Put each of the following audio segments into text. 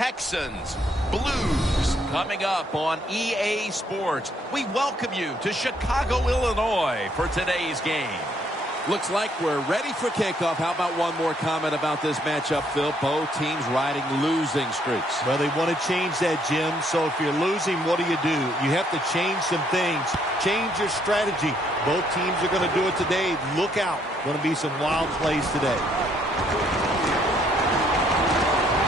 Texans Blues. Coming up on EA Sports, we welcome you to Chicago, Illinois for today's game. Looks like we're ready for kickoff. How about one more comment about this matchup, Phil? Both teams riding losing streaks. Well, they want to change that, Jim. So if you're losing, what do? You have to change some things. Change your strategy. Both teams are going to do it today. Look out. Going to be some wild plays today.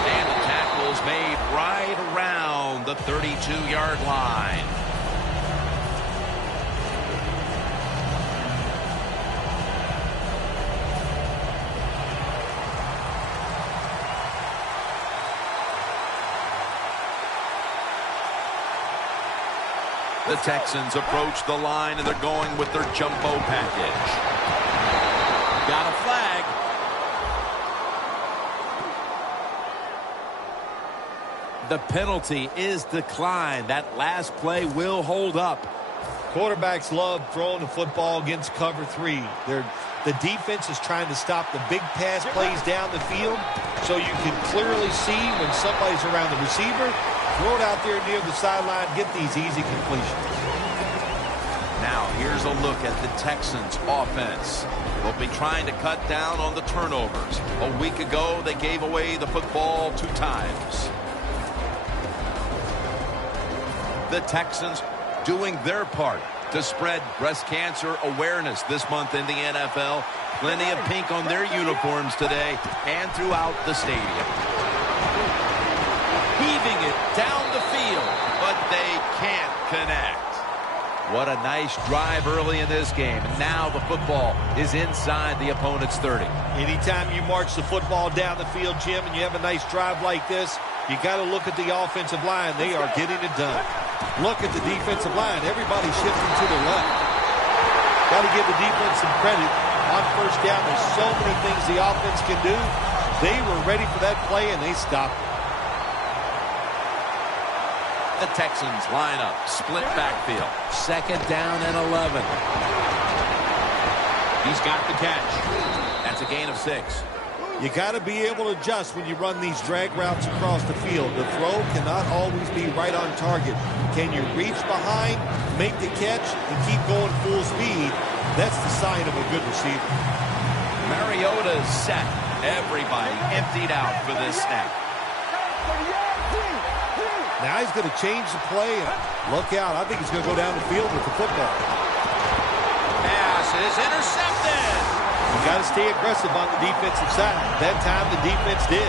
And the tackle is made right around the 32-yard line. The Texans approach the line, and they're going with their jumbo package. Got a flag. The penalty is declined. That last play will hold up. Quarterbacks love throwing the football against cover 3. The defense is trying to stop the big pass plays down the field, so you can clearly see when somebody's around the receiver. Throw it out there near the sideline, get these easy completions. Now, here's a look at the Texans' offense. They'll be trying to cut down on the turnovers. A week ago, they gave away the football 2 times. The Texans doing their part to spread breast cancer awareness this month in the NFL. Plenty of pink on their uniforms today and throughout the stadium. Heaving it down the field, but they can't connect. What a nice drive early in this game. And now the football is inside the opponent's 30. Anytime you march the football down the field, Jim, and you have a nice drive like this, you got to look at the offensive line. They are getting it done. Look at the defensive line. Everybody's shifting to the left. Got to give the defense some credit. On first down, there's so many things the offense can do. They were ready for that play, and they stopped it. The Texans line up, split backfield. 2nd down and 11. He's got the catch. That's a gain of 6. You got to be able to adjust when you run these drag routes across the field. The throw cannot always be right on target. Can you reach behind, make the catch, and keep going full speed? That's the sign of a good receiver. Mariota's set. Everybody emptied out for this snap. Now he's going to change the play, and look out. I think he's going to go down the field with the football. Pass is intercepted. You got to stay aggressive on the defensive side. That time the defense did.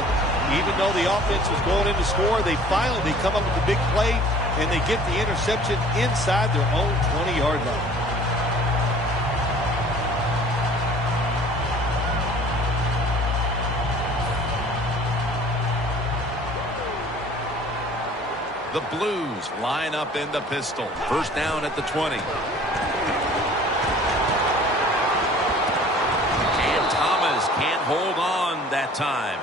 Even though the offense was going in to score, they come up with the big play, and they get the interception inside their own 20-yard line. The Blues line up in the pistol. First down at the 20. And Thomas can't hold on that time.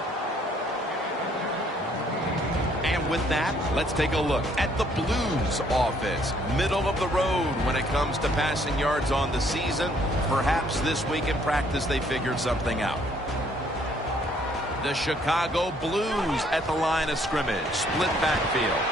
And with that, let's take a look at the Blues offense. Middle of the road when it comes to passing yards on the season. Perhaps this week in practice they figured something out. The Chicago Blues at the line of scrimmage. Split backfield.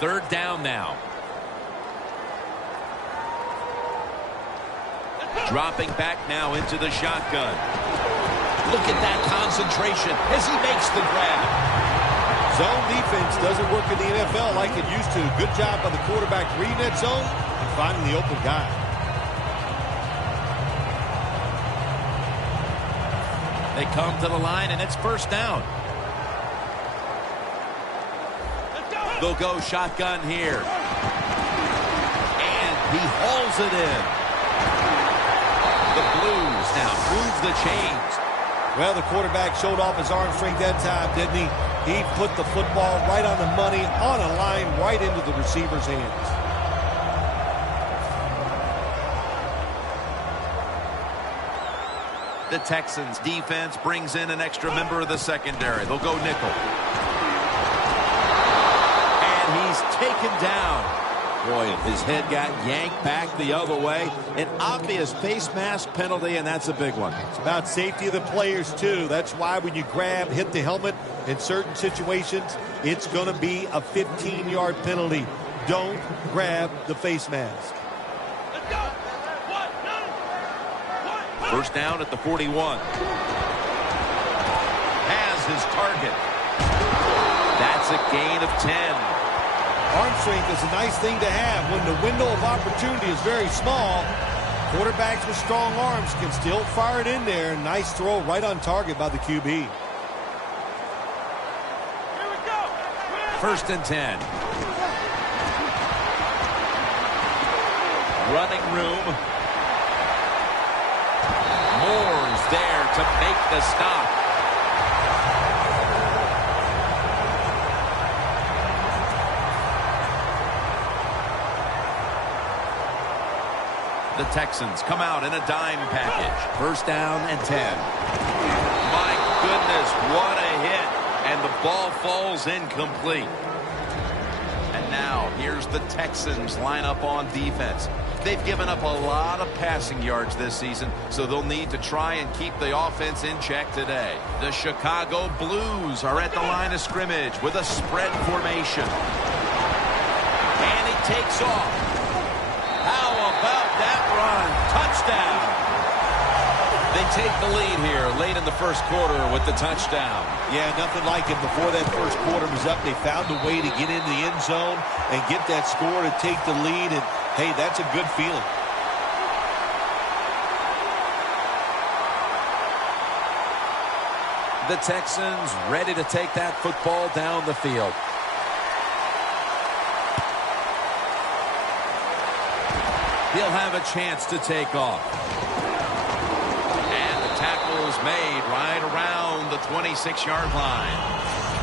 Third down now. Dropping back now into the shotgun. Look at that concentration as he makes the grab. Zone defense doesn't work in the NFL like it used to. Good job by the quarterback reading that zone and finding the open guy. They come to the line, and it's first down. They'll go shotgun here. And he hauls it in. The Blues now move the chains. Well, the quarterback showed off his arm strength that time, didn't he? He put the football right on the money, on a line, right into the receiver's hands. The Texans defense brings in an extra member of the secondary. They'll go nickel. And he's taken down. Boy, his head got yanked back the other way. An obvious face mask penalty, and that's a big one. It's about safety of the players, too. That's why when you grab, hit the helmet in certain situations, it's going to be a 15-yard penalty. Don't grab the face mask. First down at the 41. Has his target. That's a gain of 10. Arm strength is a nice thing to have. When the window of opportunity is very small, quarterbacks with strong arms can still fire it in there. Nice throw right on target by the QB. Here we go. First and 10. Running room. Moore's there to make the stop. The Texans come out in a dime package. First down and 10. My goodness, what a hit. And the ball falls incomplete. And now here's the Texans line up on defense. They've given up a lot of passing yards this season, so they'll need to try and keep the offense in check today. The Chicago Blues are at the line of scrimmage with a spread formation. And he takes off. How about that run? Touchdown. They take the lead here late in the first quarter with the touchdown. Yeah, nothing like it. Before that first quarter was up, they found a way to get into the end zone and get that score to take the lead. And, hey, that's a good feeling. The Texans ready to take that football down the field. He'll have a chance to take off. And the tackle is made right around the 26-yard line.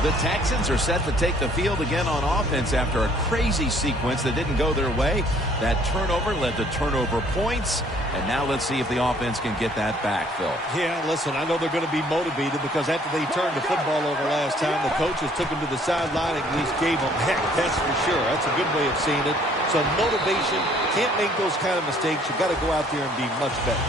The Texans are set to take the field again on offense after a crazy sequence that didn't go their way. That turnover led to turnover points. And now let's see if the offense can get that back, Phil. Yeah, listen, I know they're going to be motivated because after they turned the football over last time, the coaches took them to the sideline and at least gave them heck. That's for sure. That's a good way of seeing it. So motivation, can't make those kind of mistakes. You've got to go out there and be much better.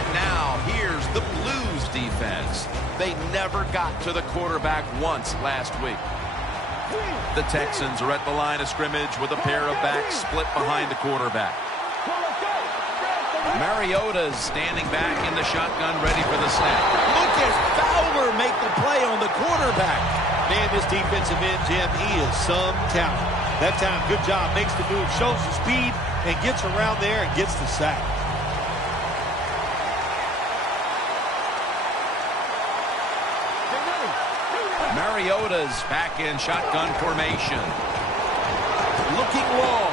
And now here's the Blues defense. They never got to the quarterback once last week. The Texans are at the line of scrimmage with a pair of backs split behind the quarterback. Mariota's standing back in the shotgun ready for the snap. Look at Fowler make the play on the quarterback. Man, this defensive end, Jim, he is some talent. That time, good job, makes the move, shows the speed, and gets around there and gets the sack. Mariota's back in shotgun formation. Looking long.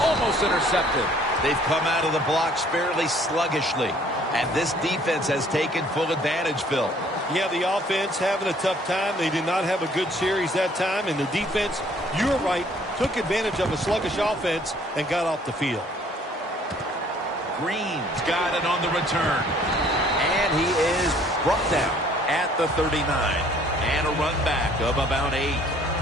Almost intercepted. They've come out of the blocks fairly sluggishly. And this defense has taken full advantage, Phil. Yeah, the offense having a tough time. They did not have a good series that time. And the defense, you were right, took advantage of a sluggish offense and got off the field. Green's got it on the return. And he is brought down at the 39. And a run back of about 8.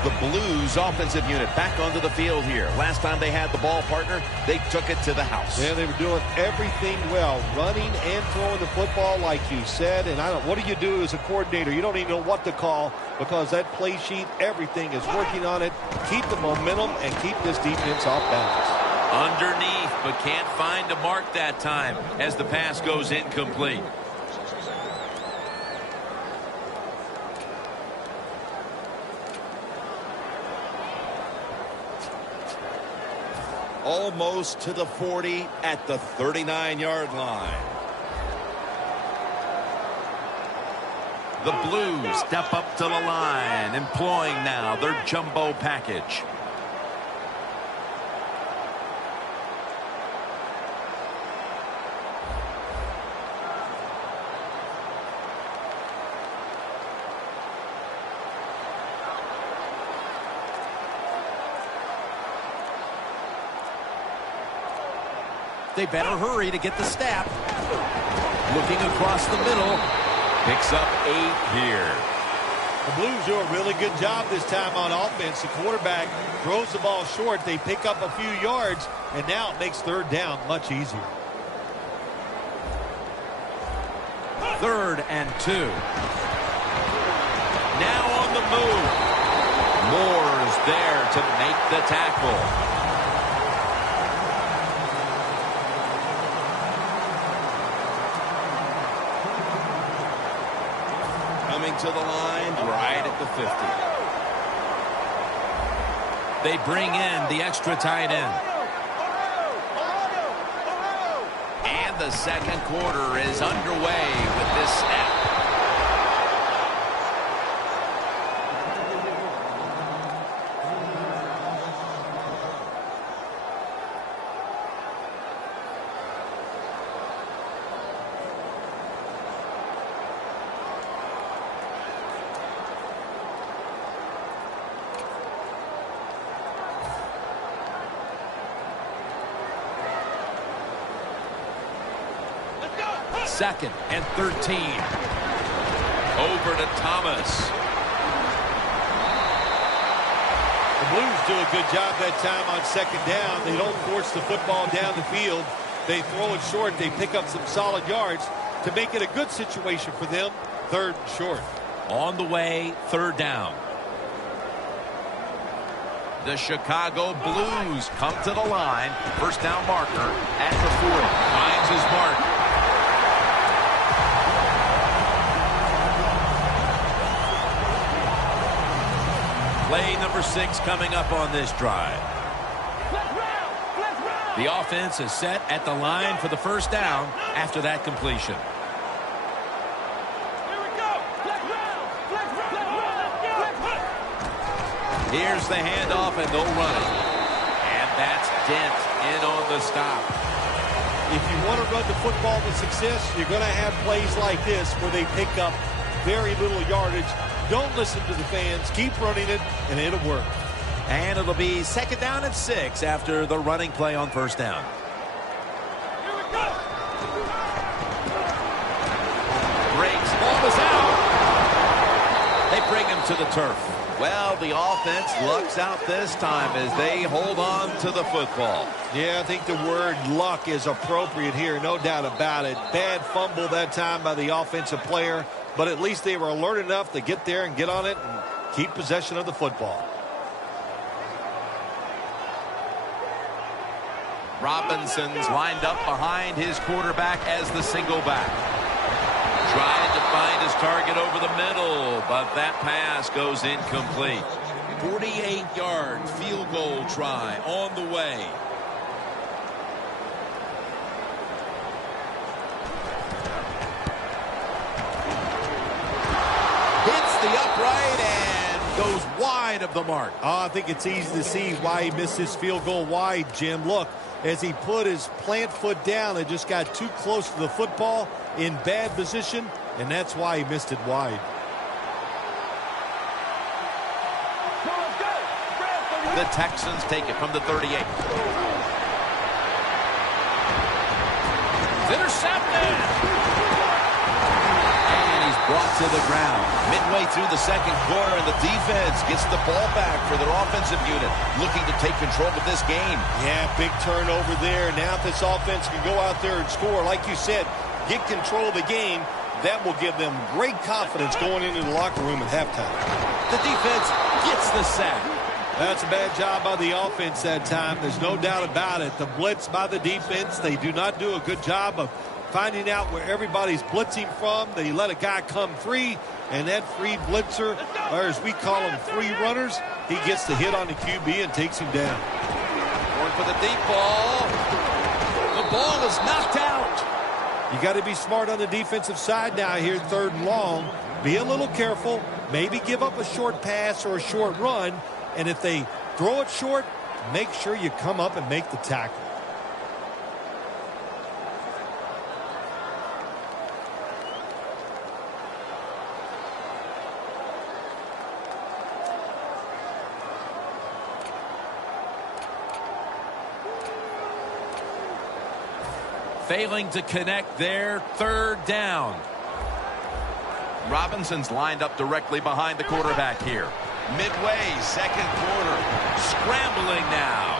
The Blues offensive unit back onto the field here. Last time they had the ball, partner, they took it to the house. Yeah, they were doing everything well, running and throwing the football like you said. And what do you do as a coordinator? You don't even know what to call because that play sheet, everything is working on it. Keep the momentum and keep this defense off balance. Underneath, but can't find a mark that time as the pass goes incomplete. Almost to the 40 at the 39-yard line. The Blues step up to the line, employing now their jumbo package. They better hurry to get the snap. Looking across the middle. Picks up 8 here. The Blues do a really good job this time on offense. The quarterback throws the ball short. They pick up a few yards, and now it makes third down much easier. 3rd and 2. Now on the move. Moore's there to make the tackle. Coming to the line right at the 50. They bring in the extra tight end. And the second quarter is underway with this snap. Second and 13. Over to Thomas. The Blues do a good job that time on second down. They don't force the football down the field. They throw it short. They pick up some solid yards to make it a good situation for them. 3rd and short. On the way, 3rd down. The Chicago Blues come to the line. First down marker at the 40. Finds his mark. Play number 6 coming up on this drive. The offense is set at the line for the first down after that completion. Here's the handoff, and they'll run it. And that's Dent in on the stop. If you want to run the football with success, you're going to have plays like this where they pick up very little yardage. Don't listen to the fans. Keep running it, and it'll work. And it'll be second down and 6 after the running play on first down. Here we go. Breaks, ball is out. They bring him to the turf. Well, the offense lucks out this time as they hold on to the football. Yeah, I think the word luck is appropriate here, no doubt about it. Bad fumble that time by the offensive player, but at least they were alert enough to get there and get on it and keep possession of the football. Robinson's lined up behind his quarterback as the single back. Trying to find his target over the middle, but that pass goes incomplete. 48-yard field goal try on the way. Hits the upright and goes wide of the mark. I think it's easy to see why he missed his field goal wide, Jim. Look, as he put his plant foot down, it just got too close to the football in bad position, and that's why he missed it wide. The Texans take it from the 38. Intercepted! And he's brought to the ground. Midway through the second quarter, and the defense gets the ball back for their offensive unit, looking to take control of this game. Yeah, big turnover there. Now if this offense can go out there and score, like you said, get control of the game, that will give them great confidence going into the locker room at halftime. The defense gets the sack. That's a bad job by the offense that time. There's no doubt about it. The blitz by the defense, they do not do a good job of finding out where everybody's blitzing from. They let a guy come free, and that free blitzer, or as we call them, free runners, he gets the hit on the QB and takes him down. Going for the deep ball. The ball is knocked out. You got to be smart on the defensive side now here, 3rd and long. Be a little careful. Maybe give up a short pass or a short run. And if they throw it short, make sure you come up and make the tackle. Failing to connect there, third down. Robinson's lined up directly behind the quarterback here. Midway, second quarter. Scrambling now.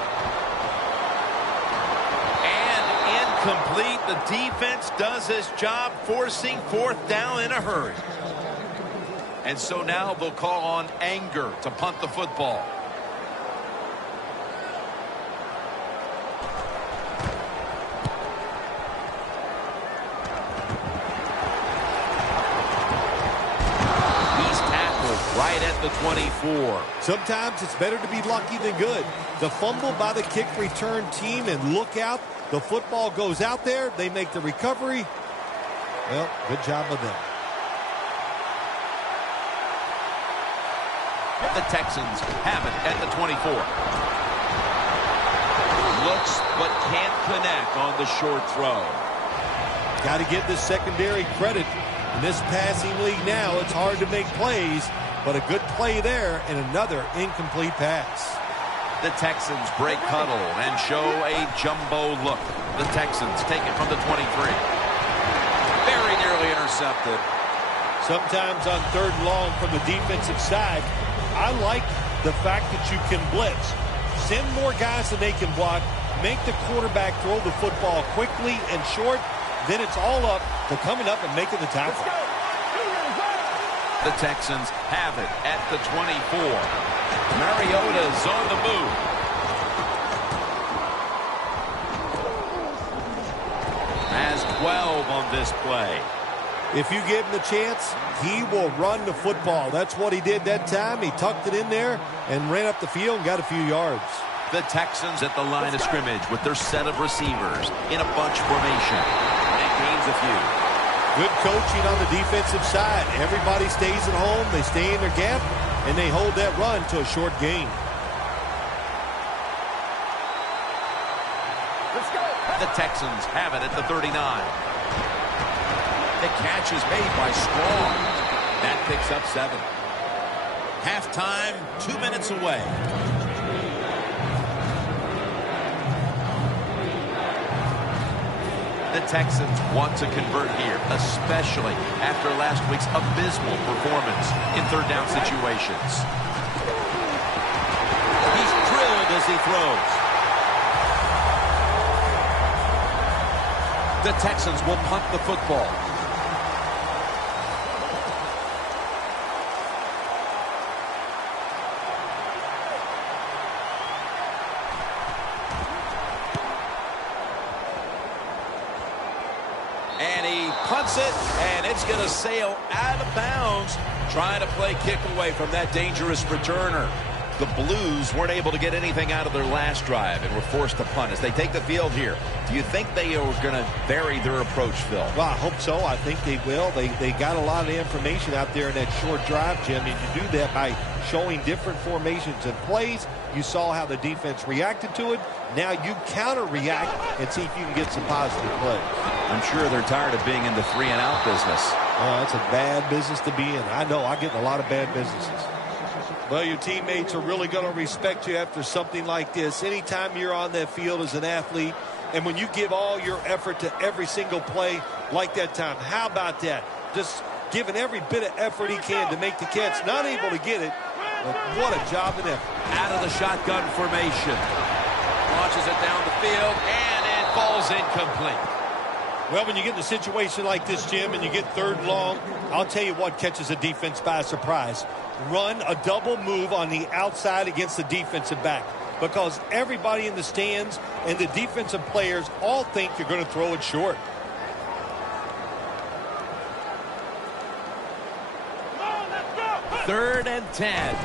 And incomplete. The defense does its job, forcing fourth down in a hurry. And so now they'll call on Anger to punt the football. Right at the 24. Sometimes it's better to be lucky than good. The fumble by the kick return team, and look out. The football goes out there. They make the recovery. Well, good job of them. The Texans have it at the 24. Looks but can't connect on the short throw. Got to give this secondary credit. In this passing league now, it's hard to make plays. But a good play there and another incomplete pass. The Texans break huddle and show a jumbo look. The Texans take it from the 23. Very nearly intercepted. Sometimes on third and long from the defensive side, I like the fact that you can blitz. Send more guys than they can block. Make the quarterback throw the football quickly and short. Then it's all up to coming up and making the tackle. The Texans have it at the 24. Mariota's on the move. Has 12 on this play. If you give him the chance, he will run the football. That's what he did that time. He tucked it in there and ran up the field and got a few yards. The Texans at the line of scrimmage with their set of receivers in a bunch formation. And gains a few. Good coaching on the defensive side. Everybody stays at home. They stay in their gap, and they hold that run to a short gain. Let's go. The Texans have it at the 39. The catch is made by Strong. That picks up 7. Halftime, 2 minutes away. The Texans want to convert here, especially after last week's abysmal performance in third down situations. He's drilled as he throws. The Texans will punt the football. And he punts it, and it's going to sail out of bounds, trying to play kick away from that dangerous returner. The Blues weren't able to get anything out of their last drive and were forced to punt as they take the field here. Do you think they are going to vary their approach, Phil? Well, I hope so. I think they will. They got a lot of information out there in that short drive, Jim, and you do that by showing different formations and plays. You saw how the defense reacted to it. Now you counter-react and see if you can get some positive plays. I'm sure they're tired of being in the 3-and-out business. Oh, that's a bad business to be in. I know. I get in a lot of bad businesses. Well, your teammates are really going to respect you after something like this. Anytime you're on that field as an athlete, and when you give all your effort to every single play like that time, how about that? Just giving every bit of effort he can to make the catch. Not able to get it, but what a job and effort. Out of the shotgun formation. Launches it down the field, and it falls incomplete. Well, when you get in a situation like this, Jim, and you get third and long, I'll tell you what catches a defense by surprise. Run a double move on the outside against the defensive back, because everybody in the stands and the defensive players all think you're going to throw it short. Third and 10.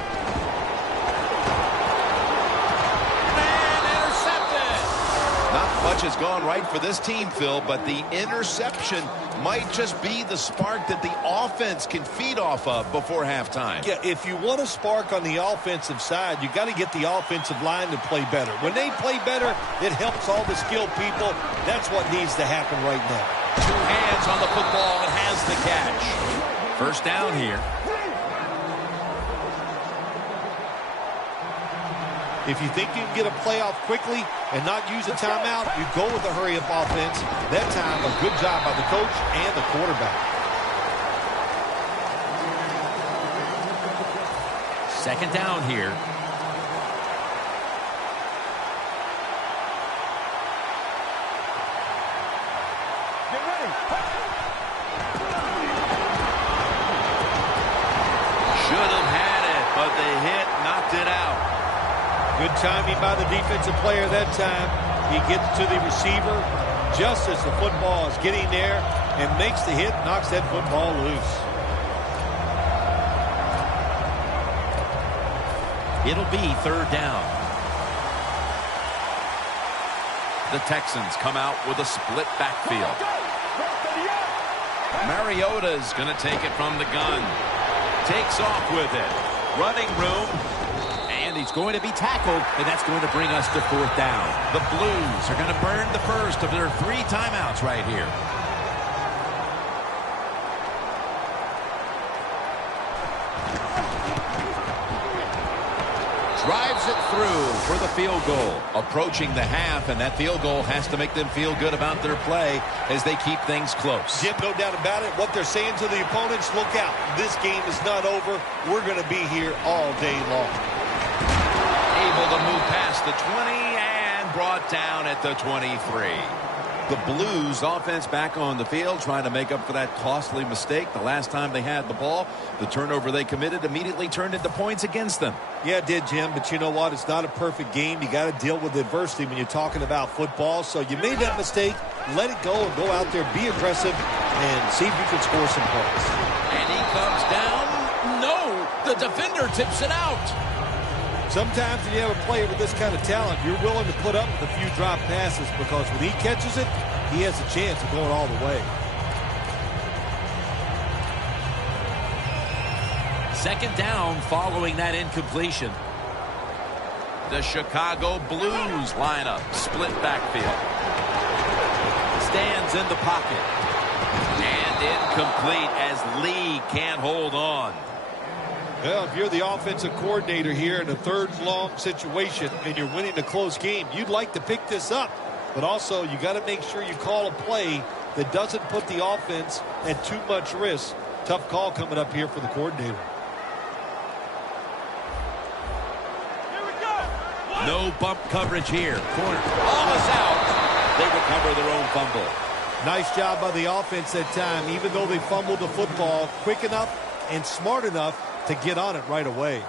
Not much has gone right for this team, Phil, but the interception might just be the spark that the offense can feed off of before halftime. Yeah, if you want a spark on the offensive side, you got to get the offensive line to play better. When they play better, it helps all the skilled people. That's what needs to happen right now. 2 hands on the football and has the catch. First down here. If you think you can get a playoff quickly and not use a timeout, you go with a hurry-up offense. That time, a good job by the coach and the quarterback. Second down here. Get ready. Should have had it, but the hit knocked it out. Good timing by the defensive player that time. He gets to the receiver just as the football is getting there and makes the hit, knocks that football loose. It'll be third down. The Texans come out with a split backfield. Mariota's going to take it from the gun. Takes off with it. Running room. And he's going to be tackled, and that's going to bring us to fourth down. The Blues are going to burn the first of their 3 timeouts right here. Drives it through for the field goal. Approaching the half, and that field goal has to make them feel good about their play as they keep things close. Jim, no doubt about it. What they're saying to the opponents, look out. This game is not over. We're going to be here all day long. Able to move past the 20 and brought down at the 23. The Blues offense back on the field trying to make up for that costly mistake. The last time they had the ball, the turnover they committed immediately turned into points against them. Yeah, it did, Jim, but you know what? It's not a perfect game. You got to deal with adversity when you're talking about football. So you made that mistake. Let it go and go out there, be aggressive, and see if you can score some points. And he comes down. No, the defender tips it out. Sometimes when you have a player with this kind of talent, you're willing to put up with a few drop passes because when he catches it, he has a chance of going all the way. Second down following that incompletion. The Chicago Blues lineup. Split backfield. Stands in the pocket. And incomplete as Lee can't hold on. Well, if you're the offensive coordinator here in a third and long situation and you're winning a close game, you'd like to pick this up. But also, you got to make sure you call a play that doesn't put the offense at too much risk. Tough call coming up here for the coordinator. No bump coverage here. Corner. Ball is out. They recover their own fumble. Nice job by the offense that time. Even though they fumbled the football, quick enough and smart enough to get on it right away.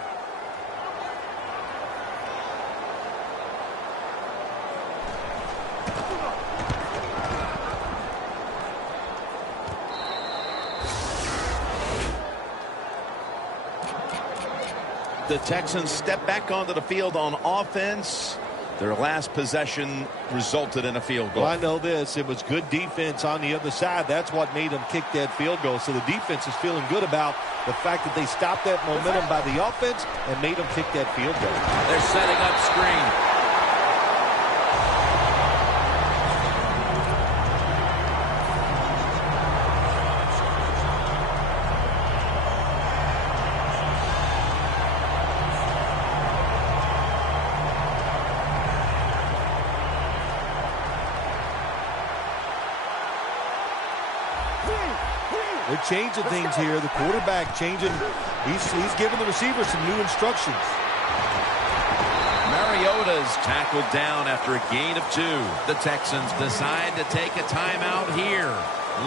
The Texans step back onto the field on offense. Their last possession resulted in a field goal. Well, I know this. It was good defense on the other side. That's what made them kick that field goal. So the defense is feeling good about the fact that they stopped that momentum by the offense and made them kick that field goal. They're setting up screen. They're changing things here. The quarterback changing. He's giving the receiver some new instructions. Mariota's tackled down after a gain of 2. The Texans decide to take a timeout here,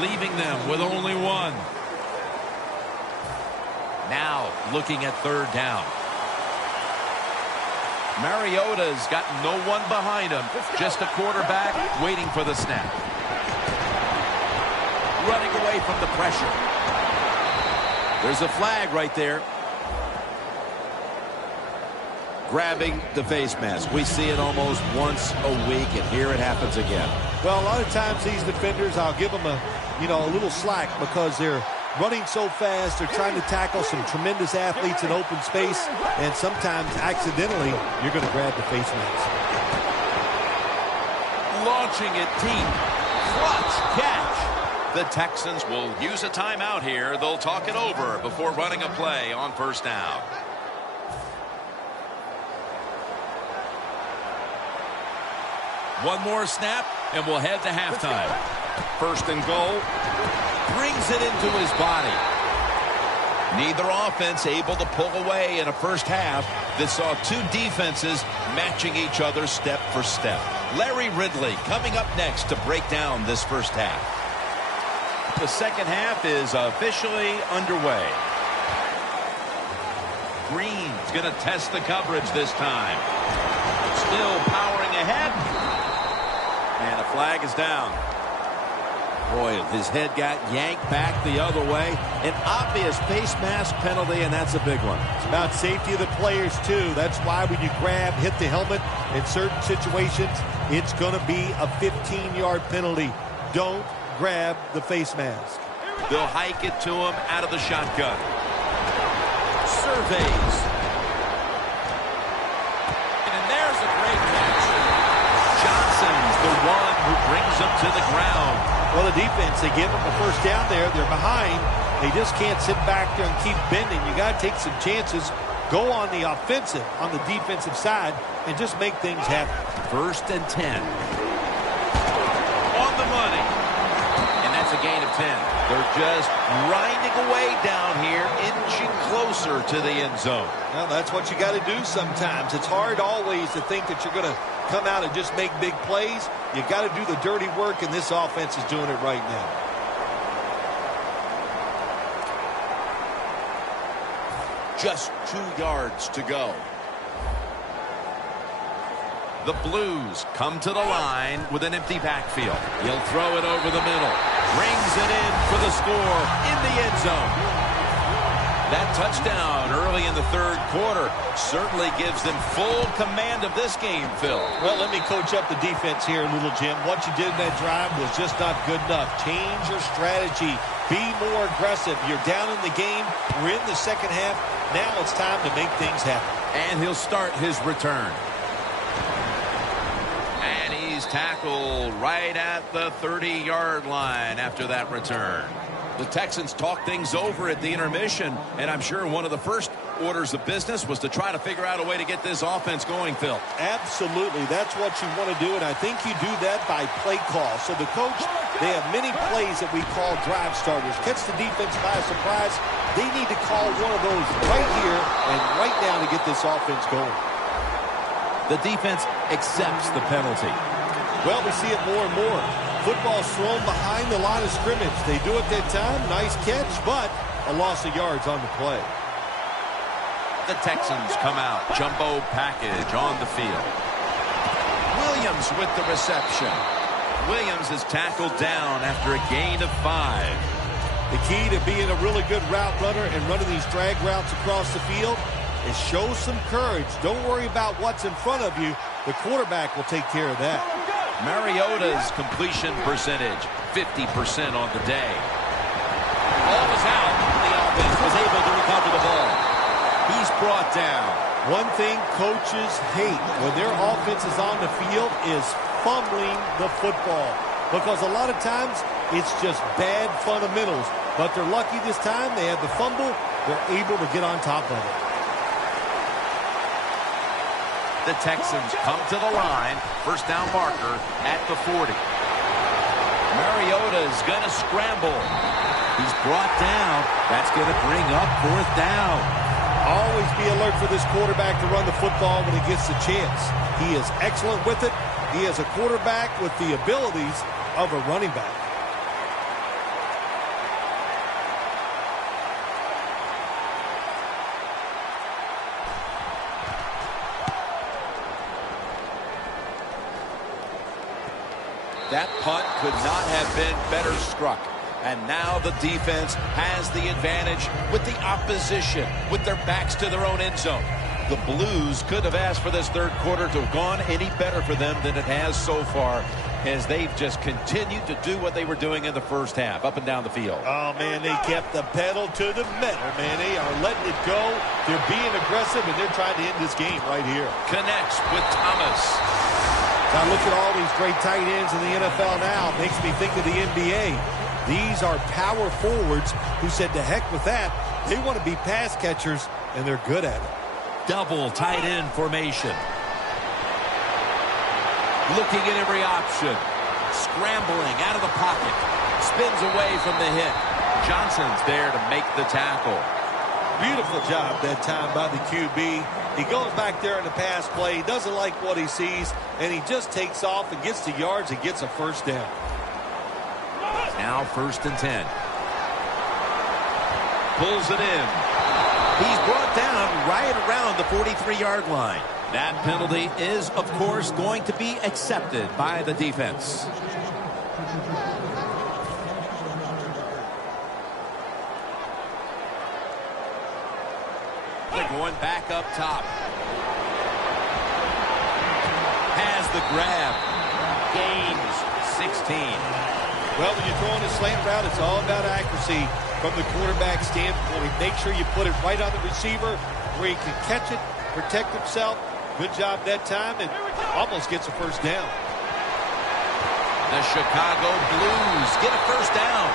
leaving them with only 1. Now looking at third down. Mariota's got no one behind him. Just a quarterback waiting for the snap. Running away from the pressure. There's a flag right there. Grabbing the face mask. We see it almost once a week, and here it happens again. Well, a lot of times these defenders, I'll give them a little slack because they're running so fast. They're trying to tackle some tremendous athletes in open space, and sometimes accidentally you're going to grab the face mask. Launching it deep. Clutch catch. The Texans will use a timeout here. They'll talk it over before running a play on first down. One more snap, and we'll head to halftime. First and goal. Brings it into his body. Neither offense able to pull away in a first half that saw two defenses matching each other step for step. Larry Ridley coming up next to break down this first half. The second half is officially underway. Green's going to test the coverage this time. Still powering ahead. And a flag is down. Boy, his head got yanked back the other way. An obvious face mask penalty, and that's a big one. It's about safety of the players, too. That's why when you grab, hit the helmet in certain situations, it's going to be a 15-yard penalty. Don't grab the face mask. They'll hike it to him out of the shotgun. Surveys. And there's a great catch. Johnson's the one who brings him to the ground. Well, the defense, they give them a first down there. They're behind. They just can't sit back there and keep bending. You got to take some chances. Go on the offensive, on the defensive side, and just make things happen. First and 10. On the money. And that's a gain of 10. They're just grinding away down here, inching closer to the end zone. Well, that's what you got to do sometimes. It's hard always to think that you're going to come out and just make big plays. You got to do the dirty work, and this offense is doing it right now. Just 2 yards to go. The Blues come to the line with an empty backfield. He'll throw it over the middle. Rings it in for the score in the end zone. That touchdown early in the third quarter certainly gives them full command of this game, Phil. Well, let me coach up the defense here a little, Jim. What you did in that drive was just not good enough. Change your strategy. Be more aggressive. You're down in the game. We're in the second half. Now it's time to make things happen. And he'll start his return. And he's tackled right at the 30-yard line after that return. The Texans talked things over at the intermission, and I'm sure one of the first orders of business was to try to figure out a way to get this offense going, Phil. Absolutely. That's what you want to do, and I think you do that by play call. So the coach, they have many plays that we call drive starters. Catch the defense by surprise. They need to call one of those right here and right now to get this offense going. The defense accepts the penalty. Well, we see it more and more. Football thrown behind the line of scrimmage. They do it that time. Nice catch, but a loss of yards on the play. The Texans come out. Jumbo package on the field. Williams with the reception. Williams is tackled down after a gain of 5. The key to being a really good route runner and running these drag routes across the field is show some courage. Don't worry about what's in front of you. The quarterback will take care of that. Mariota's completion percentage, 50% on the day. Ball was out. The offense was able to recover the ball. He's brought down. One thing coaches hate when their offense is on the field is fumbling the football. Because a lot of times it's just bad fundamentals. But they're lucky this time. They had the fumble. They're able to get on top of it. The Texans come to the line. First down marker at the 40. Mariota's going to scramble. He's brought down. That's going to bring up 4th down. Always be alert for this quarterback to run the football when he gets the chance. He is excellent with it. He is a quarterback with the abilities of a running back. That punt could not have been better struck. And now the defense has the advantage with the opposition, with their backs to their own end zone. The Blues could have asked for this third quarter to have gone any better for them than it has so far, as they've just continued to do what they were doing in the first half, up and down the field. Oh, man, they kept the pedal to the metal, man. They are letting it go. They're being aggressive, and they're trying to end this game right here. Connects with Thomas. Now look at all these great tight ends in the NFL now. Makes me think of the NBA. These are power forwards who said to heck with that. They want to be pass catchers, and they're good at it. Double tight end formation. Looking at every option. Scrambling out of the pocket. Spins away from the hit. Johnson's there to make the tackle. Beautiful job that time by the QB. He goes back there in the pass play. He doesn't like what he sees, and he just takes off and gets the yards and gets a first down. Now 1st and 10. Pulls it in. He's brought down right around the 43-yard line. That penalty is, of course, going to be accepted by the defense. They're going back up top. Has the grab. Gains 16. Well, when you're throwing a slant route, it's all about accuracy from the quarterback standpoint. Make sure you put it right on the receiver where he can catch it, protect himself. Good job that time, and almost gets a first down. The Chicago Blues get a first down.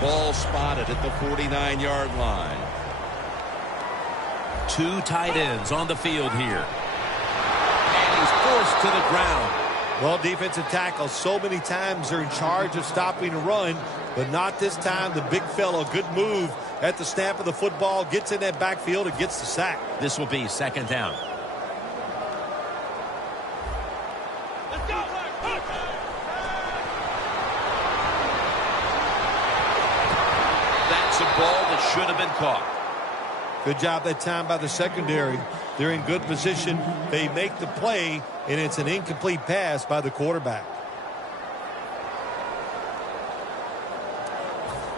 Ball spotted at the 49-yard line. 2 tight ends on the field here. And he's forced to the ground. Well, defensive tackles so many times are in charge of stopping a run, but not this time. The big fellow, good move at the snap of the football, gets in that backfield and gets the sack. This will be 2nd down. That's a ball that should have been caught. Good job that time by the secondary. They're in good position. They make the play, and it's an incomplete pass by the quarterback.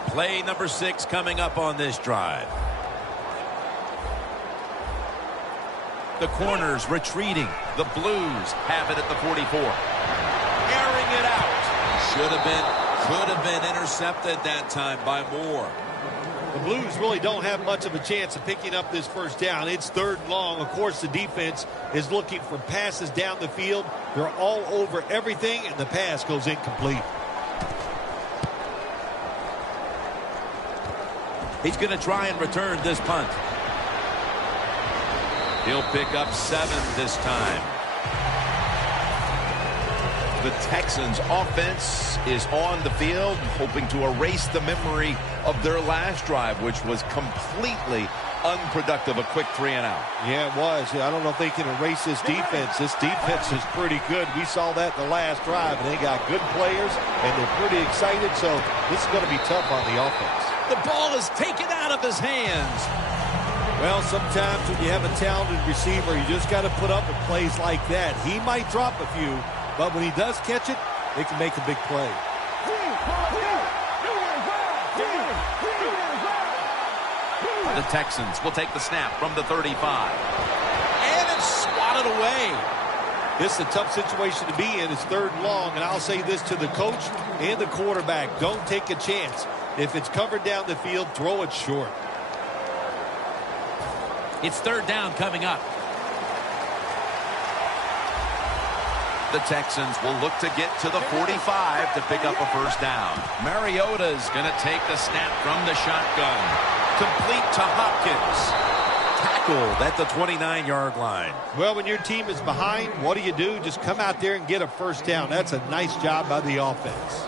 Play number 6 coming up on this drive. The corners retreating. The Blues have it at the 44. Airing it out. Could have been intercepted that time by Moore. The Blues really don't have much of a chance of picking up this first down. It's 3rd and long. Of course, the defense is looking for passes down the field. They're all over everything, and the pass goes incomplete. He's going to try and return this punt. He'll pick up 7 this time. The Texans offense is on the field, hoping to erase the memory of their last drive, which was completely unproductive. A quick 3 and out. Yeah, it was. I don't know if they can erase this defense. This defense is pretty good. We saw that in the last drive, and they got good players, and they're pretty excited, so this is going to be tough on the offense. The ball is taken out of his hands. Well, sometimes when you have a talented receiver, you just got to put up with plays like that. He might drop a few, but when he does catch it, they can make a big play. The Texans will take the snap from the 35. And it's swatted away. This is a tough situation to be in. It's 3rd and long, and I'll say this to the coach and the quarterback. Don't take a chance. If it's covered down the field, throw it short. It's 3rd down coming up. The Texans will look to get to the 45 to pick up a first down. Mariota's going to take the snap from the shotgun. Complete to Hopkins. Tackled at the 29-yard line. Well, when your team is behind, what do? Just come out there and get a first down. That's a nice job by the offense.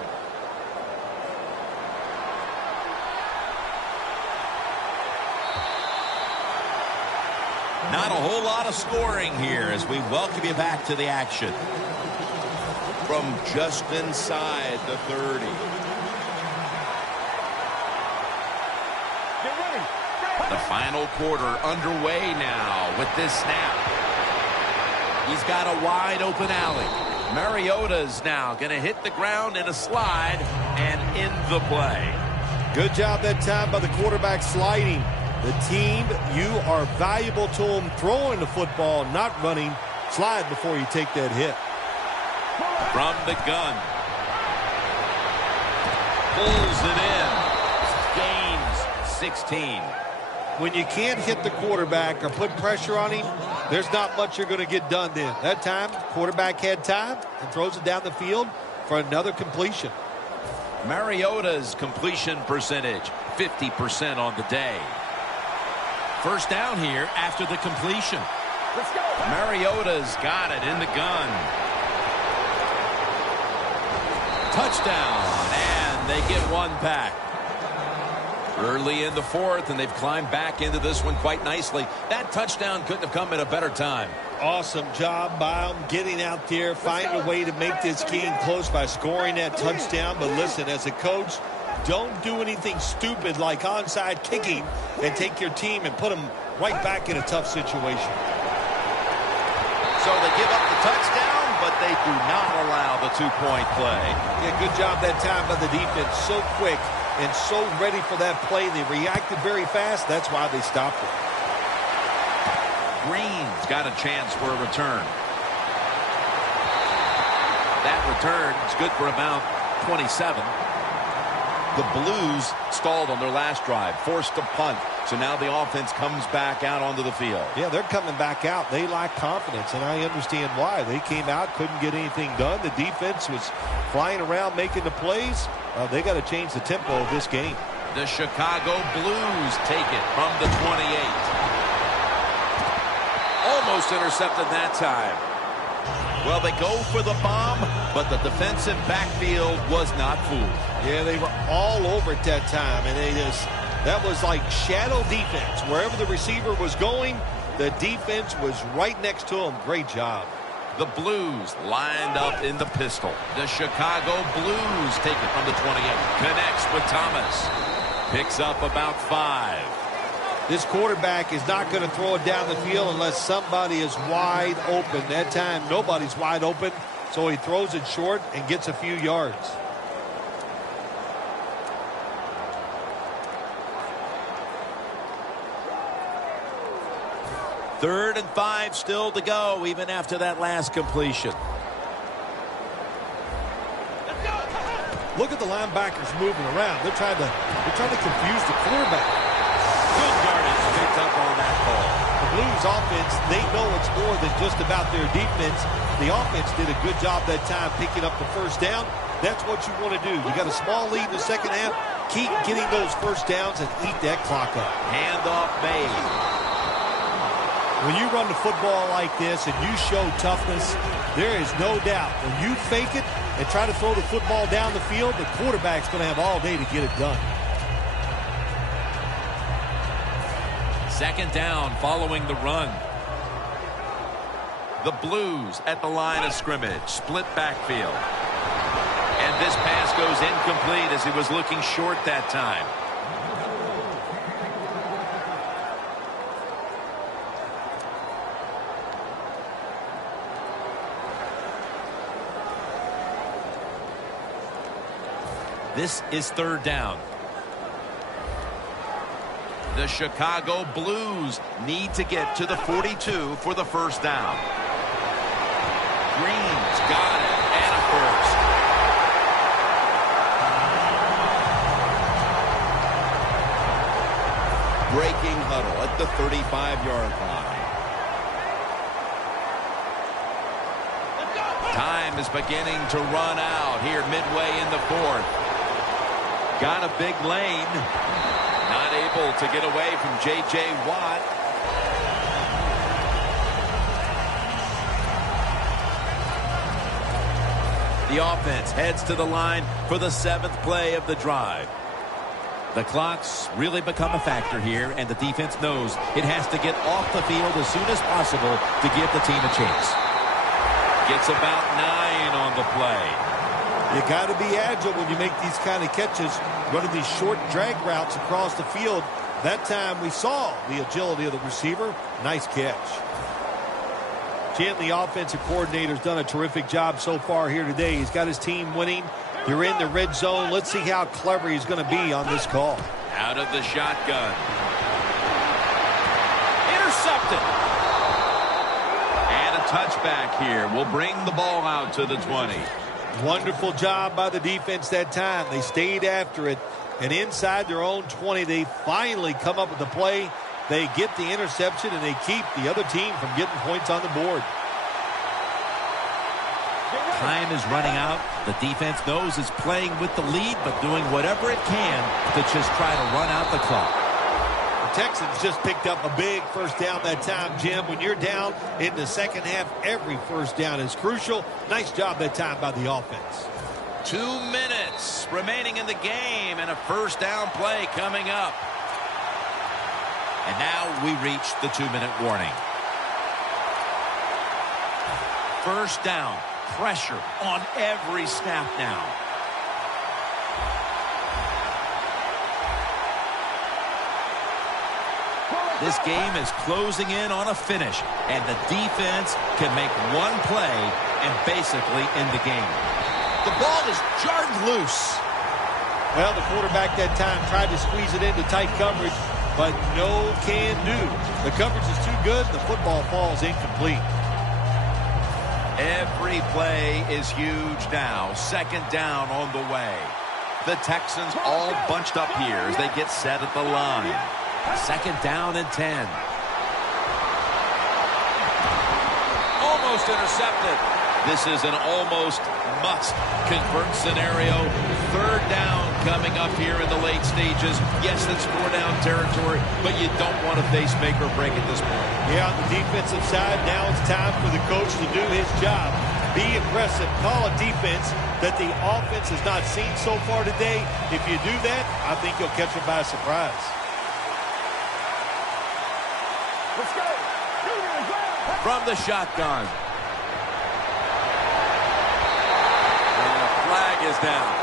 Not a whole lot of scoring here as we welcome you back to the action. From just inside the 30. The final quarter underway now with this snap. He's got a wide open alley. Mariota's now going to hit the ground in a slide and in the play. Good job that time by the quarterback sliding. The team, you are valuable to them throwing the football, not running. Slide before you take that hit. From the gun. Pulls it in. Gains 16. When you can't hit the quarterback or put pressure on him, there's not much you're going to get done then. That time, quarterback had time and throws it down the field for another completion. Mariota's completion percentage, 50% on the day. First down here after the completion. Let's go. Mariota's got it in the gun. Touchdown, and they get one back. Early in the fourth, and they've climbed back into this one quite nicely. That touchdown couldn't have come at a better time. Awesome job by them getting out there, finding a way to make this game close by scoring that touchdown. But listen, as a coach, don't do anything stupid like onside kicking and take your team and put them right back in a tough situation. So they give up the touchdown, but they do not allow the two-point play. Yeah, good job that time by the defense. So quick and so ready for that play. They reacted very fast. That's why they stopped it. Green's got a chance for a return. That return is good for about 27. The Blues stalled on their last drive, forced to punt. So now the offense comes back out onto the field. Yeah, they're coming back out. They lack confidence, and I understand why. They came out, couldn't get anything done. The defense was flying around making the plays. They got to change the tempo of this game. The Chicago Blues take it from the 28. Almost intercepted that time. Well, they go for the bomb, but the defensive backfield was not fooled. Yeah, they were all over it that time, and that was like shadow defense. Wherever the receiver was going, the defense was right next to him. Great job. The Blues lined up in the pistol. The Chicago Blues take it from the 28. Connects with Thomas. Picks up about 5. This quarterback is not going to throw it down the field unless somebody is wide open. That time, nobody's wide open, so he throws it short and gets a few yards. Third and 5 still to go, even after that last completion. Look at the linebackers moving around. They're trying to confuse the quarterback. Good yardage picked up on that ball. The Blues offense, they know it's more than just about their defense. The offense did a good job that time picking up the first down. That's what you want to do. You got a small lead in the second half. Keep getting those first downs and eat that clock up. Handoff made. When you run the football like this and you show toughness, there is no doubt. When you fake it and try to throw the football down the field, the quarterback's going to have all day to get it done. Second down following the run. The Blues at the line of scrimmage. Split backfield. And this pass goes incomplete as he was looking short that time. This is third down. The Chicago Blues need to get to the 42 for the first down. Green's got it, and a first. Breaking huddle at the 35-yard line. Time is beginning to run out here midway in the fourth. Got a big lane. Not able to get away from J.J. Watt. The offense heads to the line for the 7th play of the drive. The clock's really become a factor here, and the defense knows it has to get off the field as soon as possible to give the team a chance. Gets about 9 on the play. You got to be agile when you make these kind of catches, running these short drag routes across the field. That time we saw the agility of the receiver. Nice catch. Jim, the offensive coordinator's done a terrific job so far here today. He's got his team winning. They're in the red zone. Let's see how clever he's going to be on this call. Out of the shotgun. Intercepted. And a touchback here will bring the ball out to the 20. Wonderful job by the defense that time. They stayed after it. And inside their own 20, they finally come up with the play. They get the interception, and they keep the other team from getting points on the board. Time is running out. The defense knows it's playing with the lead, but doing whatever it can to just try to run out the clock. Texans just picked up a big first down that time, Jim. When you're down in the second half, every first down is crucial. Nice job that time by the offense. 2 minutes remaining in the game, and a first down play coming up. And now we reach the 2-minute warning. First down, pressure on every snap now. This game is closing in on a finish, and the defense can make one play and basically end the game. The ball is jarred loose. Well, the quarterback that time tried to squeeze it into tight coverage, but no can do. The coverage is too good, and the football falls incomplete. Every play is huge now. Second down on the way. The Texans all bunched up here as they get set at the line. Second down and 10. Almost intercepted. This is an almost must-convert scenario. Third down coming up here in the late stages. Yes, it's 4-down territory, but you don't want to face make or break at this point. Yeah, on the defensive side, now it's time for the coach to do his job. Be aggressive. Call a defense that the offense has not seen so far today. If you do that, I think you'll catch them by surprise. Let's go. From the shotgun. And the flag is down.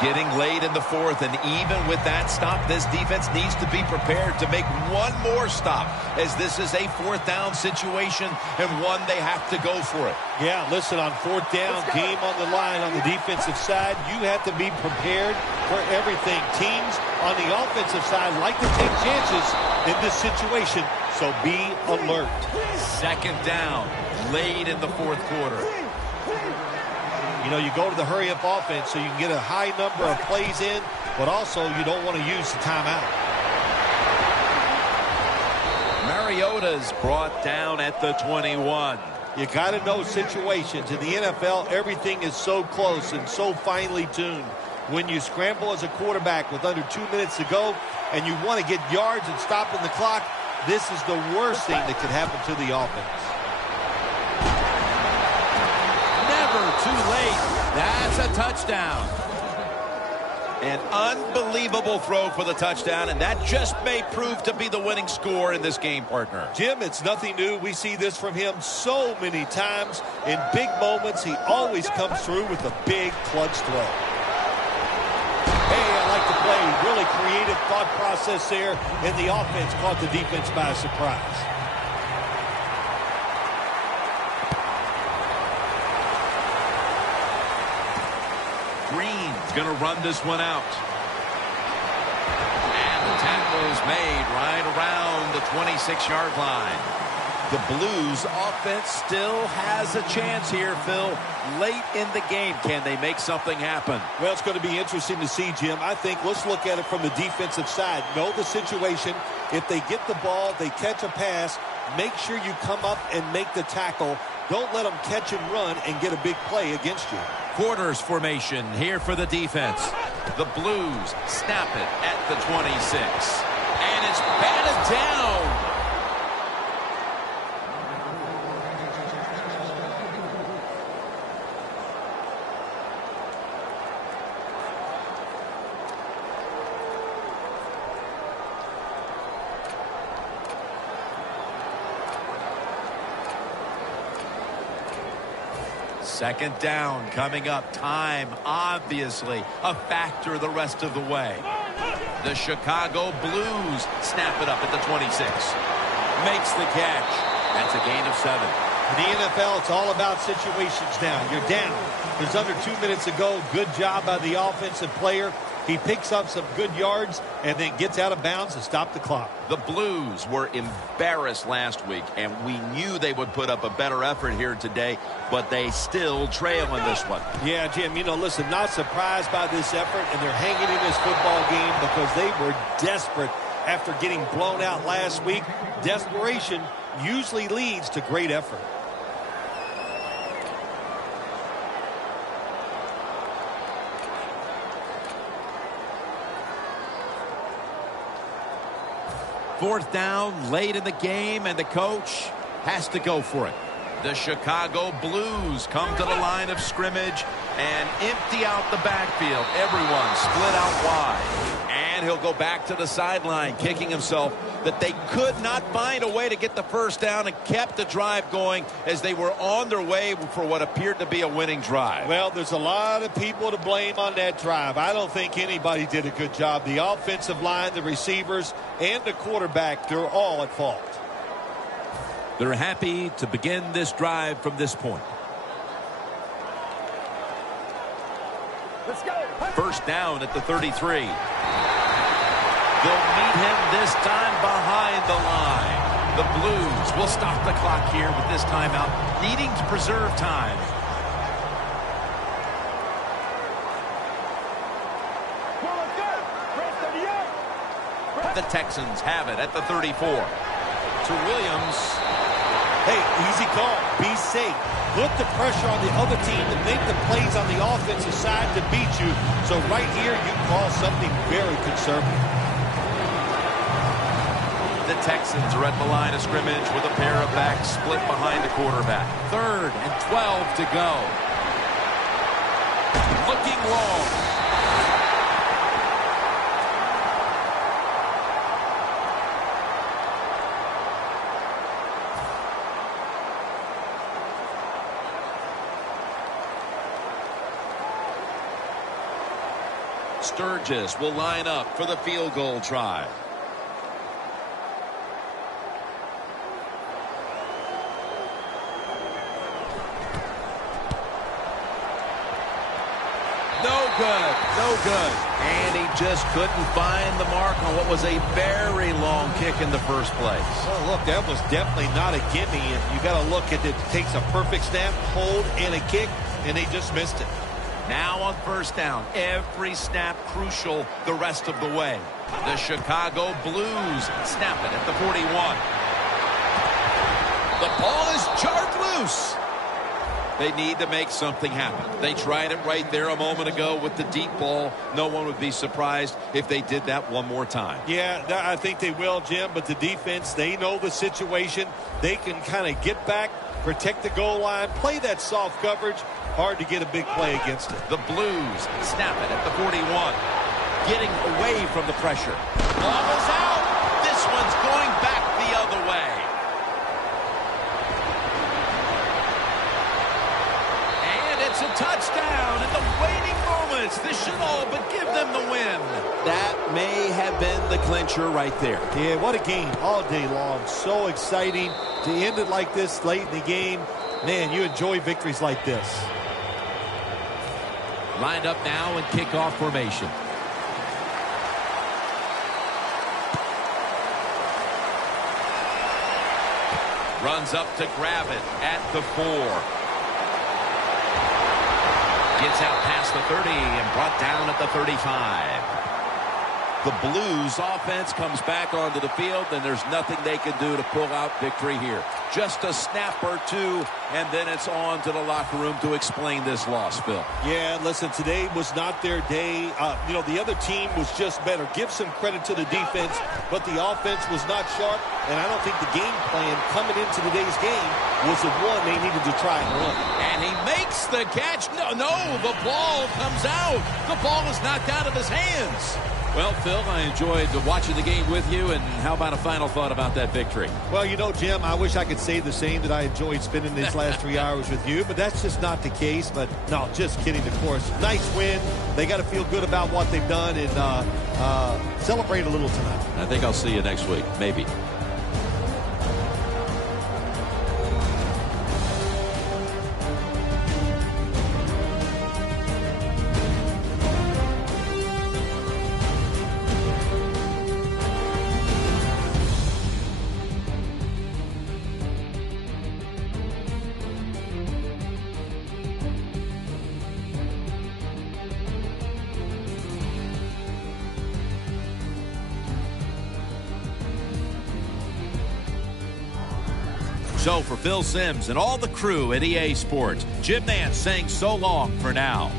Getting late in the fourth, and even with that stop, this defense needs to be prepared to make one more stop, as this is a fourth down situation and one they have to go for it. Yeah, listen, on fourth down, game on the line on the defensive side, you have to be prepared for everything. Teams on the offensive side like to take chances in this situation, so be alert. Second down, late in the fourth quarter. You know, you go to the hurry-up offense so you can get a high number of plays in, but also you don't want to use the timeout. Mariota's brought down at the 21. You got to know situations. In the NFL, everything is so close and so finely tuned. When you scramble as a quarterback with under 2 minutes to go and you want to get yards and stopping the clock, this is the worst thing that could happen to the offense. Too late. That's a touchdown. An unbelievable throw for the touchdown, and that just may prove to be the winning score in this game, partner. Jim, it's nothing new. We see this from him so many times. In big moments, he always comes through with a big clutch throw. Hey, I like the play. Really creative thought process there, and the offense caught the defense by surprise. Going to run this one out. And the tackle is made right around the 26-yard line. The Blues offense still has a chance here, Phil. Late in the game, can they make something happen? Well, it's going to be interesting to see, Jim. I think let's look at it from the defensive side. Know the situation. If they get the ball, they catch a pass, make sure you come up and make the tackle. Don't let them catch and run and get a big play against you. Quarters formation here for the defense. The Blues snap it at the 26. And it's batted down. Second down coming up. Time, obviously, a factor the rest of the way. The Chicago Blues snap it up at the 26. Makes the catch. That's a gain of 7. In the NFL, it's all about situations now. You're down. There's under 2 minutes to go. Good job by the offensive player. He picks up some good yards and then gets out of bounds to stop the clock. The Blues were embarrassed last week, and we knew they would put up a better effort here today, but they still trail in this one. Yeah, Jim, you know, listen, not surprised by this effort, and they're hanging in this football game because they were desperate after getting blown out last week. Desperation usually leads to great effort. 4th down late in the game, and the coach has to go for it. The Chicago Blues come to the line of scrimmage and empty out the backfield. Everyone split out wide. And he'll go back to the sideline, kicking himself that they could not find a way to get the first down and kept the drive going as they were on their way for what appeared to be a winning drive. Well, there's a lot of people to blame on that drive. I don't think anybody did a good job. The offensive line, the receivers, and the quarterback, they're all at fault. They're happy to begin this drive from this point. Let's go. First down at the 33. They'll meet him this time behind the line. The Blues will stop the clock here with this timeout, needing to preserve time. The Texans have it at the 34. To Williams. Hey, easy call. Be safe. Put the pressure on the other team and make the plays on the offensive side to beat you. So right here, you call something very conservative. The Texans are at the line of scrimmage with a pair of backs split behind the quarterback. 3rd and 12 to go. Looking long. Sturgis will line up for the field goal try. No good. No good. And he just couldn't find the mark on what was a very long kick in the first place. Oh, look, that was definitely not a gimme. And you got to look at it. It takes a perfect snap, hold, and a kick, and they just missed it. Now on first down, every snap crucial the rest of the way. The Chicago Blues snap it at the 41. The ball is jarred loose. They need to make something happen. They tried it right there a moment ago with the deep ball. No one would be surprised if they did that one more time. Yeah, I think they will, Jim, but the defense, they know the situation. They can kind of get back, protect the goal line, play that soft coverage. Hard to get a big play against it. The Blues snap it at the 41. Getting away from the pressure. Ball is out. This one's going back the other way. And it's a touchdown in the waning moments. This should all but give them the win. That may have been the clincher right there. Yeah, what a game all day long. So exciting to end it like this late in the game. Man, you enjoy victories like this. Lined up now in kickoff formation. Runs up to grab it at the 4. Gets out past the 30 and brought down at the 35. The Blues offense comes back onto the field, and there's nothing they can do to pull out victory here. Just a snap or two, and then it's on to the locker room to explain this loss, Phil. Yeah, listen, today was not their day. The other team was just better. Give some credit to the defense, but the offense was not sharp, and I don't think the game plan coming into today's game was the one they needed to try and run. And he makes the catch. No, the ball comes out. The ball is knocked out of his hands. Well, Phil, I enjoyed watching the game with you, and how about a final thought about that victory? Well, Jim, I wish I could say the same, that I enjoyed spending these last 3 hours with you, but that's just not the case. But, no, just kidding, of course. Nice win. They got to feel good about what they've done and celebrate a little tonight. I think I'll see you next week, maybe. So for Phil Simms and all the crew at EA Sports, Jim Nantz saying so long for now.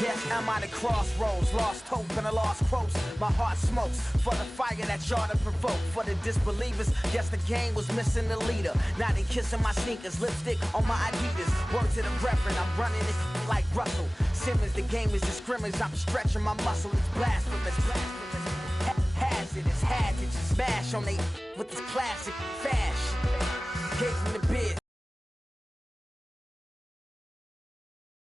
Yes, I'm at a crossroads, lost hope and a lost quotes. My heart smokes for the fire that y'all to provoke. For the disbelievers, yes, the game was missing the leader. Now they kissing my sneakers, lipstick on my Adidas. Word to the reverend, I'm running this like Russell Simmons. The game is a scrimmage, I'm stretching my muscle. It's blasphemous, hazardous, had to just smash on they with this classic fashion. Gave them the biz,